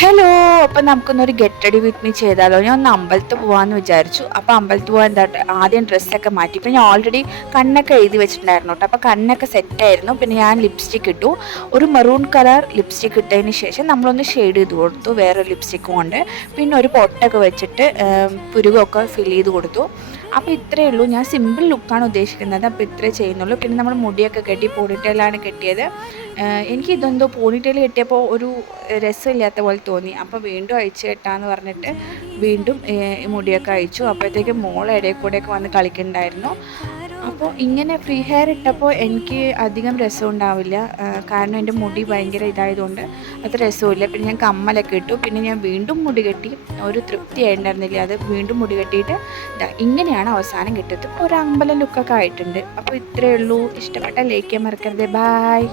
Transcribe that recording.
Hello. അപ്പം നമുക്കൊന്നൊരു get ready with me ചെയ്താലോ? ഞാൻ ഒന്ന് അമ്പലത്തിൽ പോകാമെന്ന് വിചാരിച്ചു. അപ്പോൾ അമ്പലത്തിൽ പോകാൻ എന്താ ആദ്യം ഡ്രസ്സൊക്കെ മാറ്റി. ഇപ്പം ഞാൻ ഓൾറെഡി കണ്ണൊക്കെ എഴുതി വെച്ചിട്ടുണ്ടായിരുന്നു കേട്ടോ. അപ്പോൾ കണ്ണൊക്കെ സെറ്റായിരുന്നു. പിന്നെ ഞാൻ ലിപ്സ്റ്റിക്ക് ഇട്ടു. ഒരു മെറൂൺ കളർ ലിപ്സ്റ്റിക്ക് ഇട്ടതിന് ശേഷം നമ്മളൊന്ന് ഷെയ്ഡ് ചെയ്ത് കൊടുത്തു വേറെ ലിപ്സ്റ്റിക്കും കൊണ്ട്. പിന്നെ ഒരു പൊട്ടൊക്കെ വെച്ചിട്ട് പുരുകമൊക്കെ ഫിൽ ചെയ്ത് കൊടുത്തു. അപ്പോൾ ഇത്രയേ ഉള്ളൂ. ഞാൻ സിമ്പിൾ ലുക്കാണ് ഉദ്ദേശിക്കുന്നത്. അപ്പോൾ ഇത്രേ ചെയ്യുന്നുള്ളൂ. പിന്നെ നമ്മൾ മുടിയൊക്കെ കെട്ടി പോണിറ്റെയിലാണ് കെട്ടിയത്. എനിക്ക് ഇതെന്തോ പോണിറ്റെയിൽ കെട്ടിയപ്പോൾ ഒരു രസമില്ലാത്ത പോലെ തോന്നി. അപ്പോൾ വീണ്ടും അയച്ചു കെട്ടാന്ന് പറഞ്ഞിട്ട് വീണ്ടും മുടിയൊക്കെ അയച്ചു. അപ്പോഴത്തേക്കും മോൾ ഇടയിൽ കൂടെയൊക്കെ വന്ന് കളിക്കുന്നുണ്ടായിരുന്നു. അപ്പോൾ ഇങ്ങനെ ഫ്രീ ഹെയർ ഇട്ടപ്പോൾ എനിക്ക് അധികം രസം ഉണ്ടാവില്ല. കാരണം എൻ്റെ മുടി ഭയങ്കര ഇതായതുകൊണ്ട് അത് രസമില്ല. പിന്നെ ഞാൻ കമ്മലൊക്കെ ഇട്ടു. പിന്നെ ഞാൻ വീണ്ടും മുടി കെട്ടി. ഒരു തൃപ്തി ആയിട്ടുണ്ടായിരുന്നില്ല. അത് വീണ്ടും മുടി കെട്ടിയിട്ട് ഇങ്ങനെയാണ് അവസാനം കിട്ടിയത്. ഇപ്പോൾ ഒരു അമ്പലം ലുക്കൊക്കെ ആയിട്ടുണ്ട്. അപ്പോൾ ഇത്രയേ ഉള്ളൂ. ഇഷ്ടപ്പെട്ട ലൈക്ക് ചെയ്യാൻ മറക്കരുത്. ബായ്.